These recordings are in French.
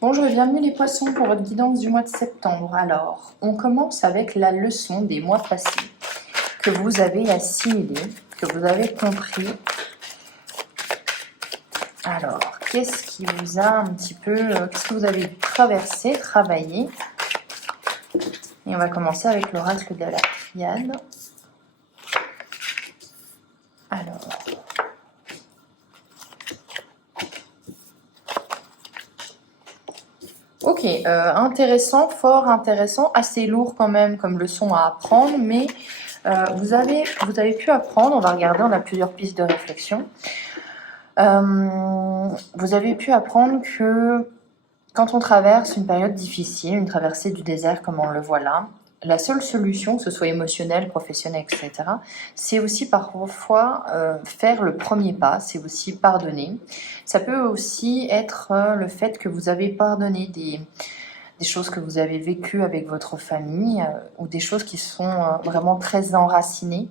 Bonjour et bienvenue les poissons pour votre guidance du mois de septembre. Alors, on commence avec la leçon des mois passés que vous avez assimilé, que vous avez compris. Alors, qu'est-ce qui vous a un petit peu, qu'est-ce que vous avez traversé, travaillé? Et on va commencer avec l'oracle de la triade. Alors, ok, intéressant, fort intéressant, assez lourd quand même comme leçon à apprendre, mais vous avez pu apprendre, on va regarder, on a plusieurs pistes de réflexion. Vous avez pu apprendre que quand on traverse une période difficile, une traversée du désert comme on le voit là, la seule solution, que ce soit émotionnelle, professionnelle, etc., c'est aussi parfois faire le premier pas, c'est aussi pardonner. Ça peut aussi être le fait que vous avez pardonné des choses que vous avez vécues avec votre famille ou des choses qui sont vraiment très enracinées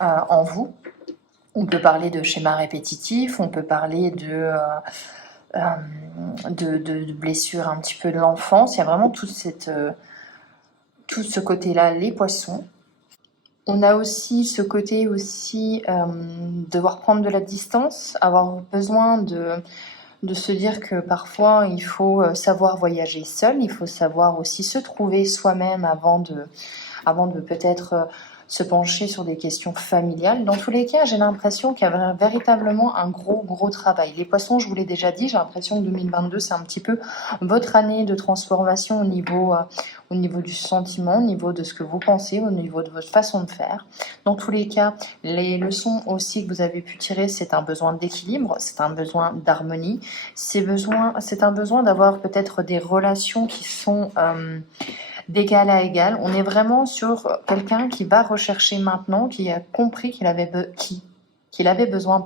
en vous. On peut parler de schémas répétitifs, on peut parler de blessures un petit peu de l'enfance. Il y a vraiment tout ce côté-là, les poissons. On a aussi ce côté aussi devoir prendre de la distance, avoir besoin de se dire que parfois il faut savoir voyager seul, il faut savoir aussi se trouver soi-même avant de peut-être se pencher sur des questions familiales. Dans tous les cas, j'ai l'impression qu'il y a véritablement un gros travail. Les poissons, je vous l'ai déjà dit, j'ai l'impression que 2022, c'est un petit peu votre année de transformation au niveau du sentiment, au niveau de ce que vous pensez, au niveau de votre façon de faire. Dans tous les cas, les leçons aussi que vous avez pu tirer, c'est un besoin d'équilibre, c'est un besoin d'harmonie, c'est un besoin d'avoir peut-être des relations qui sont d'égal à égal. On est vraiment sur quelqu'un qui va rechercher maintenant, qui a compris qu'il avait besoin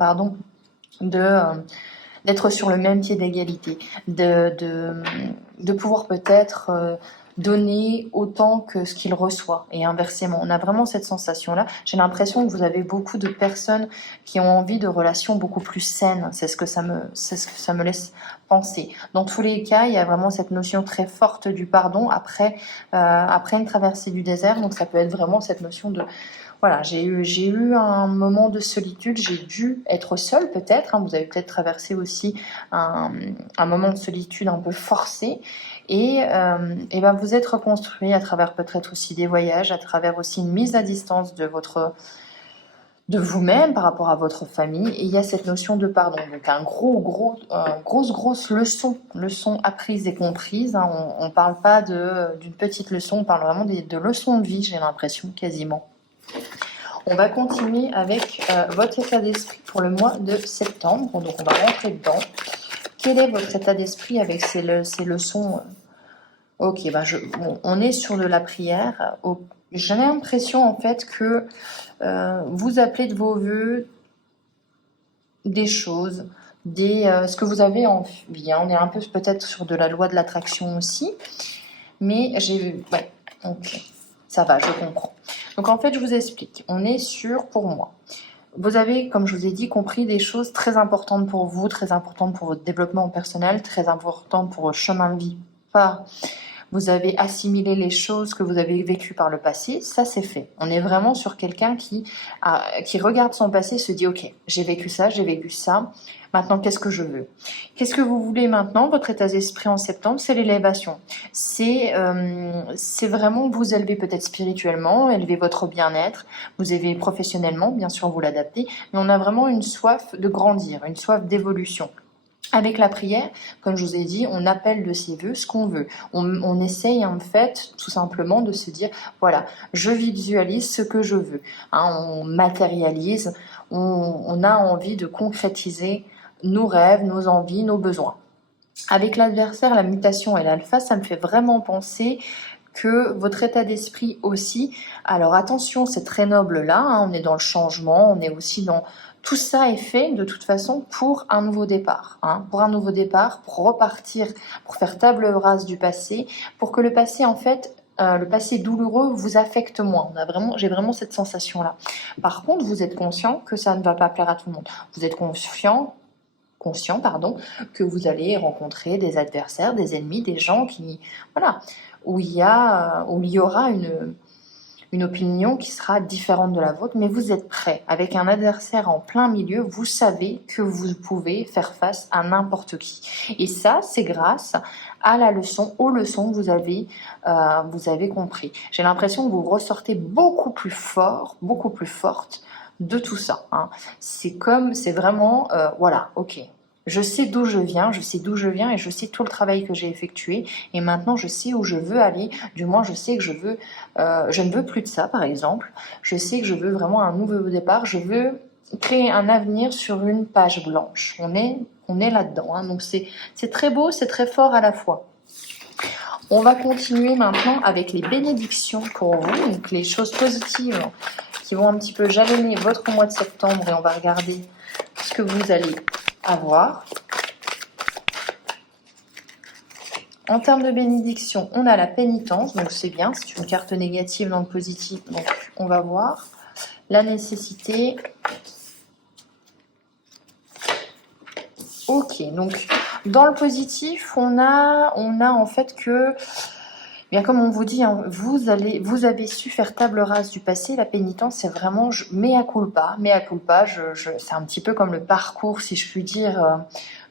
d'être sur le même pied d'égalité, de pouvoir peut-être donner autant que ce qu'il reçoit et inversement. On a vraiment cette sensation-là. J'ai l'impression que vous avez beaucoup de personnes qui ont envie de relations beaucoup plus saines. C'est ce que ça me laisse penser. Dans tous les cas, il y a vraiment cette notion très forte du pardon après une traversée du désert. Donc ça peut être vraiment cette notion de voilà, j'ai eu un moment de solitude, j'ai dû être seule peut-être, vous avez peut-être traversé aussi un moment de solitude un peu forcé, et vous êtes reconstruit à travers peut-être aussi des voyages, à travers aussi une mise à distance de vous-même par rapport à votre famille, et il y a cette notion de pardon, donc grosse leçon apprise et comprise, on parle pas d'une petite leçon, on parle vraiment de leçons de vie, j'ai l'impression, quasiment. On va continuer avec votre état d'esprit pour le mois de septembre. Donc, on va rentrer dedans. Quel est votre état d'esprit avec ces leçons? Ok, on est sur de la prière. J'ai l'impression, en fait, que vous appelez de vos voeux des choses, ce que vous avez envie. On est un peu peut-être sur de la loi de l'attraction aussi. Mais ok. Ça va, je comprends. Donc en fait, je vous explique. On est sur, pour moi, vous avez, comme je vous ai dit, compris des choses très importantes pour vous, très importantes pour votre développement personnel, très importantes pour votre chemin de vie. Vous avez assimilé les choses que vous avez vécues par le passé, ça c'est fait. On est vraiment sur quelqu'un qui regarde son passé et se dit « Ok, j'ai vécu ça, maintenant qu'est-ce que je veux ?» Qu'est-ce que vous voulez maintenant? Votre état d'esprit en septembre, c'est l'élévation. C'est vraiment vous élever peut-être spirituellement, élever votre bien-être, vous élever professionnellement, bien sûr vous l'adaptez, mais on a vraiment une soif de grandir, une soif d'évolution. Avec la prière, comme je vous ai dit, on appelle de ses voeux ce qu'on veut. On essaye en fait tout simplement de se dire, voilà, je visualise ce que je veux. On matérialise, on a envie de concrétiser nos rêves, nos envies, nos besoins. Avec l'adversaire, la mutation et l'alpha, ça me fait vraiment penser que votre état d'esprit aussi, alors attention, c'est très noble là, on est dans le changement, on est aussi dans... Tout ça est fait de toute façon pour un nouveau départ, pour repartir, pour faire table rase du passé, pour que le passé en fait, le passé douloureux vous affecte moins. J'ai vraiment cette sensation-là. Par contre, vous êtes conscient que ça ne va pas plaire à tout le monde. Vous êtes conscient conscient, pardon, que vous allez rencontrer des adversaires, des ennemis, des gens qui, voilà, où il y aura une opinion qui sera différente de la vôtre, mais vous êtes prêt. Avec un adversaire en plein milieu, vous savez que vous pouvez faire face à n'importe qui. Et ça, c'est grâce à la leçon, aux leçons que vous avez compris. J'ai l'impression que vous ressortez beaucoup plus fort, beaucoup plus forte de tout ça. Hein. C'est vraiment, voilà, ok. Je sais d'où je viens et je sais tout le travail que j'ai effectué et maintenant je sais où je veux aller, du moins je sais que je ne veux plus de ça par exemple, je sais que je veux vraiment un nouveau départ, je veux créer un avenir sur une page blanche, on est là-dedans, hein. Donc c'est très beau, c'est très fort à la fois. On va continuer maintenant avec les bénédictions pour vous, donc les choses positives qui vont un petit peu jalonner votre mois de septembre et on va regarder ce que vous allez avoir. En termes de bénédiction, on a la pénitence, donc c'est bien, c'est une carte négative dans le positif, donc on va voir. La nécessité. Ok, donc dans le positif, on a en fait que, bien comme on vous dit, hein, vous avez su faire table rase du passé. La pénitence, c'est vraiment mea culpa. C'est un petit peu comme le parcours, si je puis dire,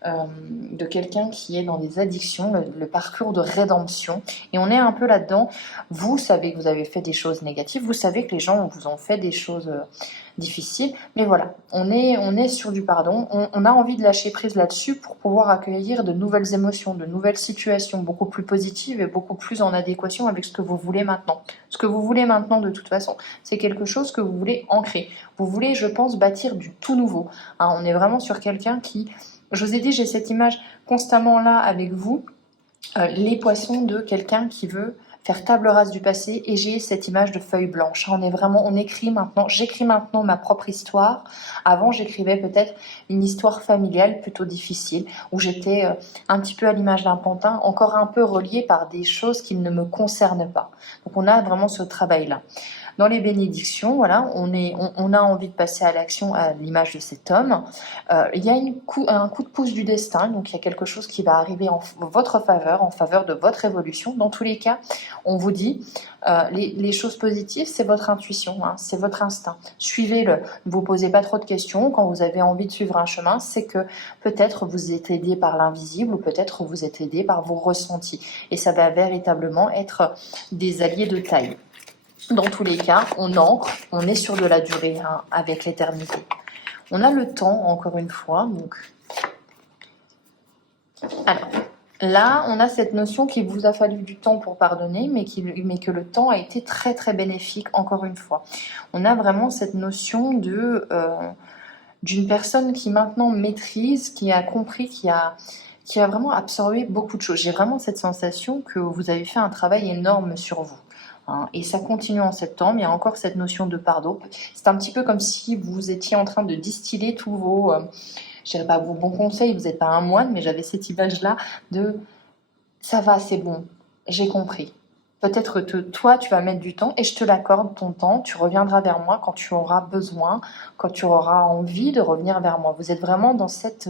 de quelqu'un qui est dans des addictions, le parcours de rédemption. Et on est un peu là-dedans. Vous savez que vous avez fait des choses négatives, vous savez que les gens vous ont fait des choses difficiles, mais voilà, on est sur du pardon. On a envie de lâcher prise là-dessus pour pouvoir accueillir de nouvelles émotions, de nouvelles situations beaucoup plus positives et beaucoup plus en adéquation avec ce que vous voulez maintenant. Ce que vous voulez maintenant, de toute façon, c'est quelque chose que vous voulez ancrer. Vous voulez, je pense, bâtir du tout nouveau. Hein, on est vraiment sur quelqu'un qui... Je vous ai dit, j'ai cette image constamment là avec vous, les poissons de quelqu'un qui veut faire table rase du passé, et j'ai cette image de feuille blanche. J'écris maintenant ma propre histoire. Avant, j'écrivais peut-être une histoire familiale plutôt difficile, où j'étais un petit peu à l'image d'un pantin, encore un peu reliée par des choses qui ne me concernent pas. Donc on a vraiment ce travail-là. Dans les bénédictions, voilà, on a envie de passer à l'action à l'image de cet homme. Il y a un coup de pouce du destin, donc il y a quelque chose qui va arriver en votre faveur, en faveur de votre évolution. Dans tous les cas, on vous dit, les choses positives, c'est votre intuition, hein, c'est votre instinct. Suivez-le, ne vous posez pas trop de questions. Quand vous avez envie de suivre un chemin, c'est que peut-être vous êtes aidé par l'invisible ou peut-être vous êtes aidé par vos ressentis. Et ça va véritablement être des alliés de taille. Dans tous les cas, on ancre, on est sur de la durée, hein, avec l'éternité. On a le temps, encore une fois. Donc, alors, là, on a cette notion qu'il vous a fallu du temps pour pardonner, mais que le temps a été très très bénéfique, encore une fois. On a vraiment cette notion d'une personne qui maintenant maîtrise, qui a compris, qui a vraiment absorbé beaucoup de choses. J'ai vraiment cette sensation que vous avez fait un travail énorme sur vous. Hein, et ça continue en septembre, il y a encore cette notion de pardon. C'est un petit peu comme si vous étiez en train de distiller tous vos, je dirais pas vos bons conseils, vous n'êtes pas un moine, mais j'avais cette image-là de ça va, c'est bon, j'ai compris. Peut-être que toi, tu vas mettre du temps et je te l'accorde ton temps. Tu reviendras vers moi quand tu auras besoin, quand tu auras envie de revenir vers moi. Vous êtes vraiment dans cet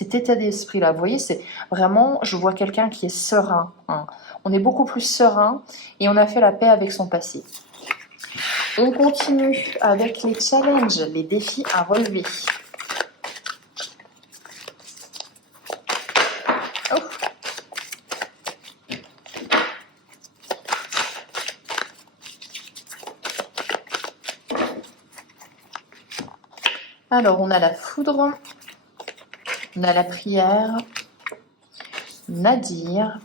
état d'esprit-là. Vous voyez, c'est vraiment, je vois quelqu'un qui est serein. Hein. On est beaucoup plus serein et on a fait la paix avec son passé. On continue avec les challenges, les défis à relever. Alors, on a la foudre, on a la prière, Nadir,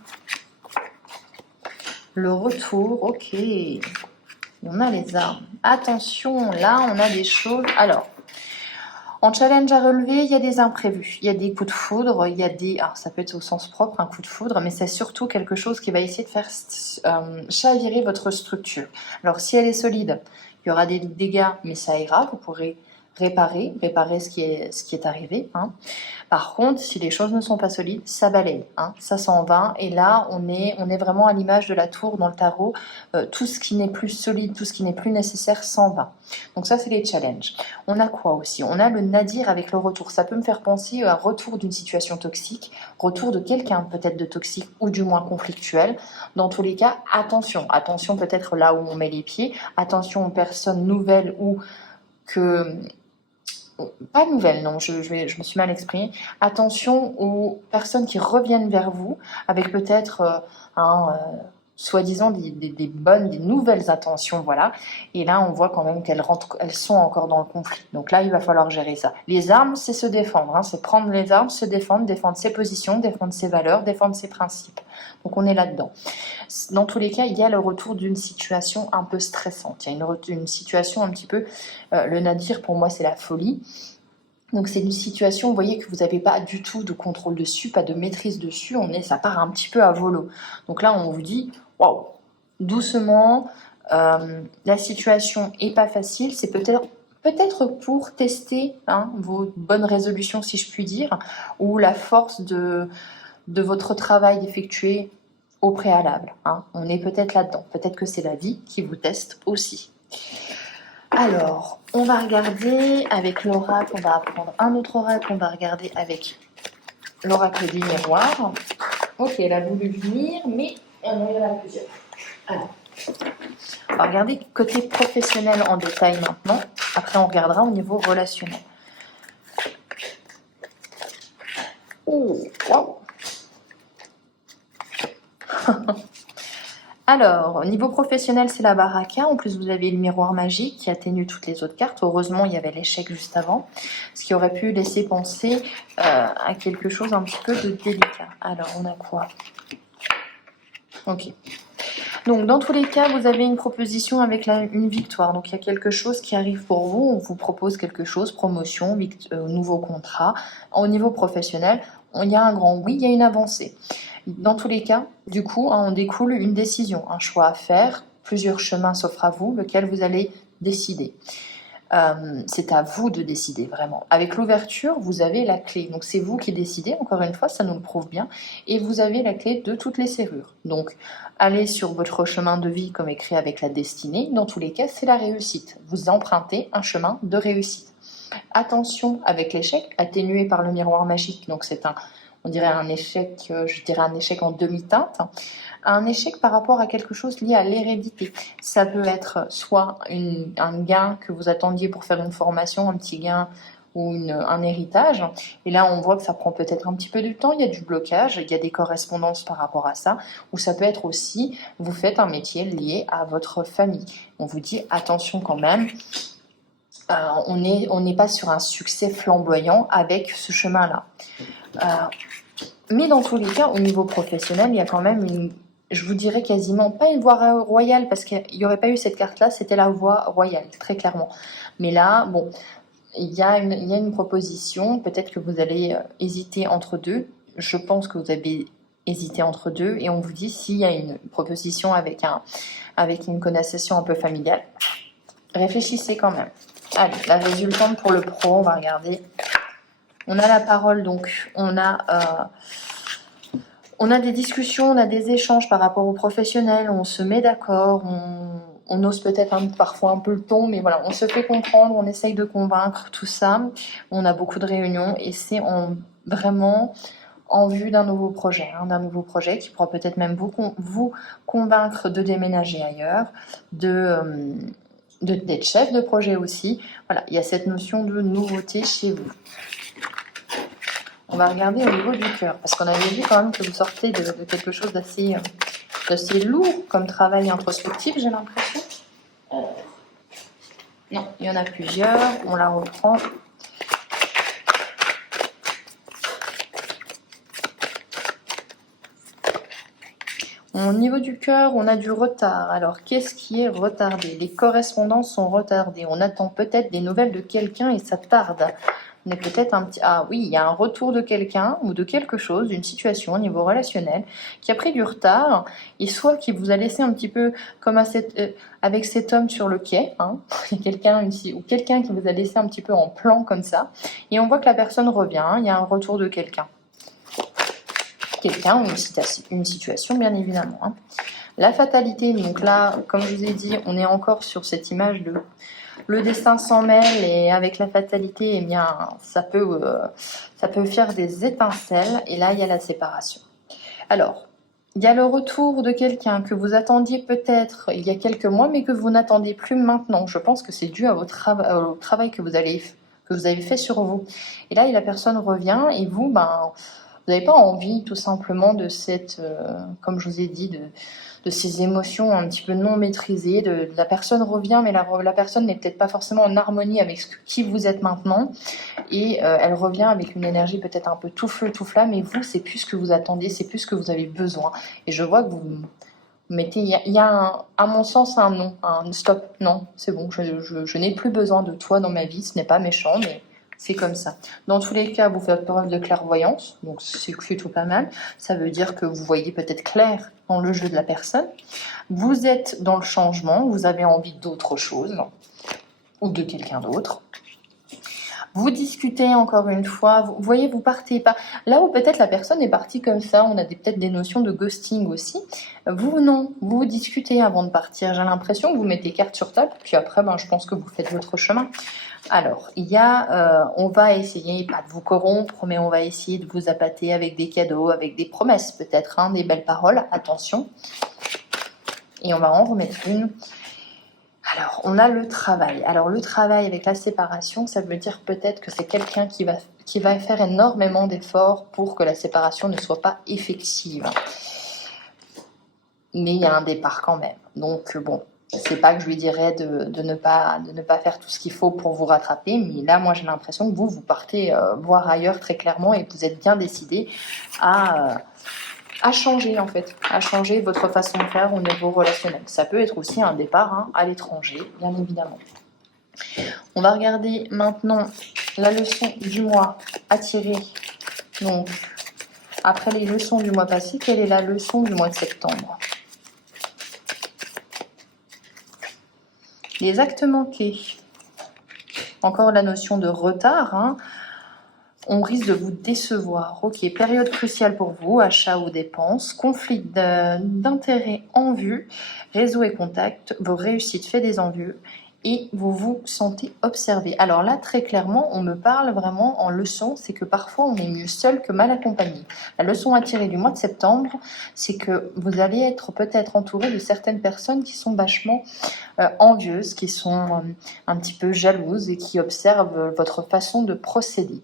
le retour, ok. Et on a les armes. Attention, là, on a des choses. Alors, en challenge à relever, il y a des imprévus. Il y a des coups de foudre, il y a des... Alors, ça peut être au sens propre, un coup de foudre, mais c'est surtout quelque chose qui va essayer de faire chavirer votre structure. Alors, si elle est solide, il y aura des dégâts, mais ça ira. Vous pourrez réparer ce qui est arrivé, hein. Par contre, si les choses ne sont pas solides, ça balaye, hein, ça s'en va. Et là, on est vraiment à l'image de la tour dans le tarot. Tout ce qui n'est plus solide, tout ce qui n'est plus nécessaire s'en va. Donc ça, c'est les challenges. On a quoi aussi? On a le nadir avec le retour. Ça peut me faire penser à un retour d'une situation toxique, retour de quelqu'un peut-être de toxique ou du moins conflictuel. Dans tous les cas, attention. Attention peut-être là où on met les pieds. Attention aux personnes nouvelles ou que... Pas nouvelle, non, je me suis mal exprimée. Attention aux personnes qui reviennent vers vous avec peut-être soi-disant des bonnes, des nouvelles intentions, voilà. Et là, on voit quand même elles sont encore dans le conflit. Donc là, il va falloir gérer ça. Les armes, c'est se défendre, hein, c'est prendre les armes, se défendre ses positions, défendre ses valeurs, défendre ses principes. Donc on est là-dedans. Dans tous les cas, il y a le retour d'une situation un peu stressante. Il y a une situation un petit peu... le nadir, pour moi, c'est la folie. Donc c'est une situation, vous voyez, que vous n'avez pas du tout de contrôle dessus, pas de maîtrise dessus, ça part un petit peu à volo. Donc là, on vous dit, waouh, doucement, la situation n'est pas facile, c'est peut-être pour tester vos bonnes résolutions, si je puis dire, ou la force de votre travail effectué au préalable. Hein. On est peut-être là-dedans. Peut-être que c'est la vie qui vous teste aussi. Alors, on va regarder avec l'oracle, on va apprendre un autre oracle, on va regarder avec l'oracle du miroir. Ok, elle a voulu venir, mais il y en a plusieurs. Alors, on va regarder côté professionnel en détail maintenant. Après, on regardera au niveau relationnel. Oh, wow. Alors, au niveau professionnel, c'est la baraka. En plus, vous avez le miroir magique qui atténue toutes les autres cartes. Heureusement, il y avait l'échec juste avant, ce qui aurait pu laisser penser à quelque chose un petit peu de délicat. Alors, on a quoi? Ok. Donc, dans tous les cas, vous avez une proposition avec une victoire. Donc, il y a quelque chose qui arrive pour vous. On vous propose quelque chose, promotion, nouveau contrat. Au niveau professionnel, il y a un grand oui, il y a une avancée. Dans tous les cas, du coup, on découle une décision, un choix à faire. Plusieurs chemins s'offrent à vous, lequel vous allez décider. C'est à vous de décider, vraiment. Avec l'ouverture, vous avez la clé. Donc, c'est vous qui décidez, encore une fois, ça nous le prouve bien. Et vous avez la clé de toutes les serrures. Donc, allez sur votre chemin de vie, comme écrit avec la destinée. Dans tous les cas, c'est la réussite. Vous empruntez un chemin de réussite. Attention avec l'échec, atténué par le miroir magique. Donc, on dirait un échec, je dirais un échec en demi-teinte, un échec par rapport à quelque chose lié à l'hérédité. Ça peut être soit un gain que vous attendiez pour faire une formation, un petit gain ou un héritage. Et là, on voit que ça prend peut-être un petit peu du temps, il y a du blocage, il y a des correspondances par rapport à ça. Ou ça peut être aussi, vous faites un métier lié à votre famille. On vous dit, attention quand même, on n'est pas sur un succès flamboyant avec ce chemin-là. Mais dans tous les cas, au niveau professionnel, il y a quand même je vous dirais quasiment pas une voie royale, parce qu'il n'y aurait pas eu cette carte-là, c'était la voie royale, très clairement. Mais là, bon, il y a une proposition, peut-être que vous allez hésiter entre deux. Je pense que vous avez hésité entre deux, et on vous dit s'il y a une proposition avec une connotation un peu familiale, réfléchissez quand même. Allez, la résultante pour le pro, on va regarder. On a la parole, donc on a des discussions, on a des échanges par rapport aux professionnels, on se met d'accord, on ose peut-être parfois un peu le ton, mais voilà, on se fait comprendre, on essaye de convaincre, tout ça. On a beaucoup de réunions et c'est vraiment en vue d'un nouveau projet, qui pourra peut-être même vous convaincre de déménager ailleurs, d'être chef de projet aussi. Voilà, il y a cette notion de nouveauté chez vous. On va regarder au niveau du cœur, parce qu'on avait vu quand même que vous sortez de quelque chose d'assez lourd comme travail introspectif, j'ai l'impression. Non, il y en a plusieurs, on la reprend. Au niveau du cœur, on a du retard. Alors, qu'est-ce qui est retardé? Les correspondances sont retardées. On attend peut-être des nouvelles de quelqu'un et ça tarde. On est peut-être un petit... Ah oui, il y a un retour de quelqu'un ou de quelque chose, d'une situation au niveau relationnel qui a pris du retard et soit qui vous a laissé un petit peu comme avec cet homme sur le quai, hein, quelqu'un ici, ou quelqu'un qui vous a laissé un petit peu en plan comme ça, et on voit que la personne revient, il y a un retour de quelqu'un. Quelqu'un ou une situation, bien évidemment. Hein. La fatalité, donc là, comme je vous ai dit, on est encore sur cette image de le destin s'en mêle et avec la fatalité, eh bien, ça peut faire des étincelles et là, il y a la séparation. Alors, il y a le retour de quelqu'un que vous attendiez peut-être il y a quelques mois, mais que vous n'attendez plus maintenant. Je pense que c'est dû au travail que vous avez fait sur vous. Et là, la personne revient et vous, vous n'avez pas envie tout simplement de cette, comme je vous ai dit, de ces émotions un petit peu non maîtrisées. La personne revient, mais la personne n'est peut-être pas forcément en harmonie avec qui vous êtes maintenant. Et elle revient avec une énergie peut-être un peu tout feu, tout flamme. Et vous, c'est plus ce que vous attendez, c'est plus ce que vous avez besoin. Et je vois que vous mettez, il y a à mon sens un non, un stop. Non, c'est bon, je n'ai plus besoin de toi dans ma vie. Ce n'est pas méchant, mais c'est comme ça. Dans tous les cas, vous faites preuve de clairvoyance, donc c'est plutôt pas mal. Ça veut dire que vous voyez peut-être clair dans le jeu de la personne. Vous êtes dans le changement, vous avez envie d'autre chose, ou de quelqu'un d'autre. Vous discutez encore une fois, vous voyez, vous partez pas. Là où peut-être la personne est partie comme ça, on a peut-être des notions de ghosting aussi. Vous, non, vous discutez avant de partir. J'ai l'impression que vous mettez carte sur table, puis après, je pense que vous faites votre chemin. Alors, on va essayer, pas de vous corrompre, mais on va essayer de vous appâter avec des cadeaux, avec des promesses peut-être, hein, des belles paroles, attention. Et on va en remettre une. Alors, on a le travail. Alors, le travail avec la séparation, ça veut dire peut-être que c'est quelqu'un qui va faire énormément d'efforts pour que la séparation ne soit pas effective. Mais il y a un départ quand même. Donc, bon, c'est pas que je lui dirais de ne pas faire tout ce qu'il faut pour vous rattraper, mais là, moi, j'ai l'impression que vous partez voir ailleurs très clairement et que vous êtes bien décidé à changer en fait, à changer votre façon de faire au niveau relationnel. Ça peut être aussi un départ à l'étranger, bien évidemment. On va regarder maintenant la leçon du mois à tirer. Donc, après les leçons du mois passé, quelle est la leçon du mois de septembre? Les actes manqués. Encore la notion de retard, on risque de vous décevoir. Ok, période cruciale pour vous, achat ou dépenses, conflit d'intérêt en vue, réseau et contact, vos réussites fait des envieux et vous vous sentez observé. Alors là, très clairement, on me parle vraiment en leçon, c'est que parfois on est mieux seul que mal accompagné. La leçon à tirer du mois de septembre, c'est que vous allez être peut-être entouré de certaines personnes qui sont vachement envieuses, qui sont un petit peu jalouses et qui observent votre façon de procéder.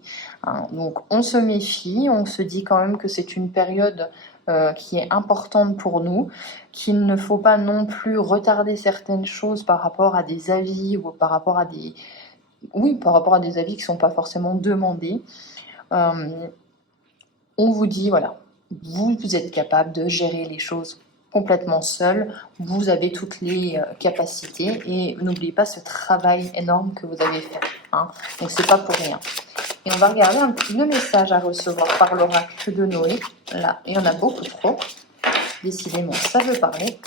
Donc on se méfie, on se dit quand même que c'est une période qui est importante pour nous, qu'il ne faut pas non plus retarder certaines choses par rapport à des avis ou par rapport à des avis qui ne sont pas forcément demandés. On vous dit, voilà, vous êtes capable de gérer les choses complètement seul, vous avez toutes les capacités et n'oubliez pas ce travail énorme que vous avez fait. Donc c'est pas pour rien. Et on va regarder le message à recevoir par l'oracle de Noé. Là, il y en a beaucoup trop. Décidément, ça veut parler.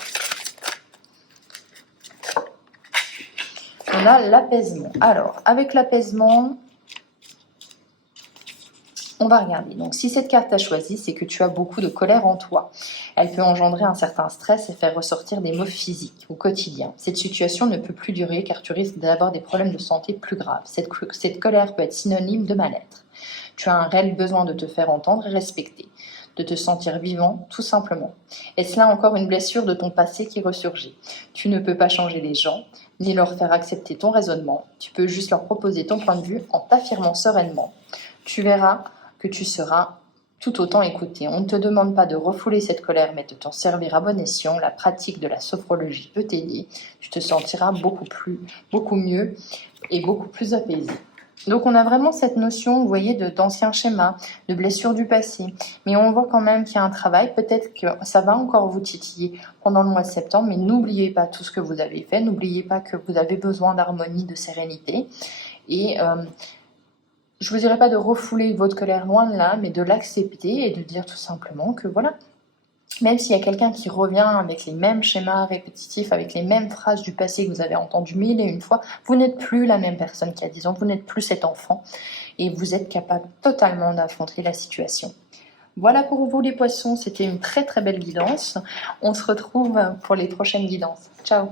On a l'apaisement. Alors, avec l'apaisement, on va regarder. Donc, si cette carte t'a choisi, c'est que tu as beaucoup de colère en toi. Elle peut engendrer un certain stress et faire ressortir des maux physiques au quotidien. Cette situation ne peut plus durer car tu risques d'avoir des problèmes de santé plus graves. Cette colère peut être synonyme de mal-être. Tu as un réel besoin de te faire entendre et respecter, de te sentir vivant, tout simplement. Est-ce là encore une blessure de ton passé qui ressurgit? Tu ne peux pas changer les gens, ni leur faire accepter ton raisonnement. Tu peux juste leur proposer ton point de vue en t'affirmant sereinement. Tu verras que tu seras tout autant écouté. On ne te demande pas de refouler cette colère, mais de t'en servir à bon escient. La pratique de la sophrologie peut t'aider. Tu te sentiras beaucoup mieux et beaucoup plus apaisé. Donc on a vraiment cette notion, vous voyez, d'anciens schémas, de blessures du passé. Mais on voit quand même qu'il y a un travail. Peut-être que ça va encore vous titiller pendant le mois de septembre, mais n'oubliez pas tout ce que vous avez fait. N'oubliez pas que vous avez besoin d'harmonie, de sérénité. Et je vous dirais pas de refouler votre colère, loin de là, mais de l'accepter et de dire tout simplement que voilà, même s'il y a quelqu'un qui revient avec les mêmes schémas répétitifs, avec les mêmes phrases du passé que vous avez entendues 1000 et une fois, vous n'êtes plus la même personne qu'il y a 10 ans, vous n'êtes plus cet enfant et vous êtes capable totalement d'affronter la situation. Voilà pour vous les poissons, c'était une très très belle guidance. On se retrouve pour les prochaines guidances. Ciao!